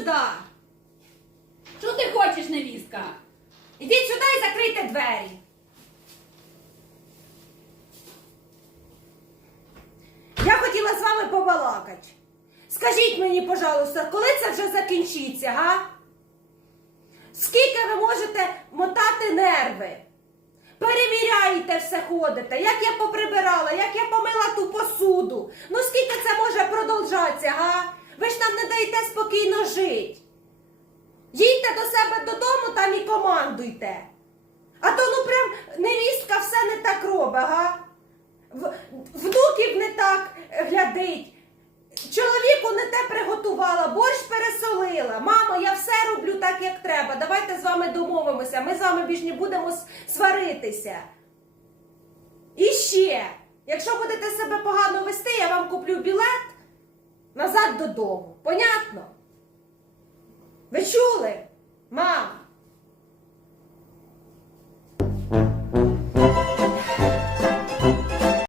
сюди. Що ти хочеш, невістка? Ідіть сюди і закрийте двері. Я хотіла з вами побалакати. Скажіть мені, пожалуйста, коли це вже закінчиться, га? Скільки ви можете мотати нерви? Перевіряєте все ходите, як я поприбирала, як я помила ту посуду. Ну скільки це може продовжатися, га? Ви ж нам не даєте спокійно жити. Їдьте до себе додому там і командуйте. А то ну прям невістка все не так робить, га? Внуків не так глядить. Чоловіку не те приготувала, борщ пересолила. Мамо, я все роблю так, як треба. Давайте з вами домовимося. Ми з вами більш не будемо сваритися. І ще, якщо будете себе погано вести, я вам куплю білет назад додому. Понятно?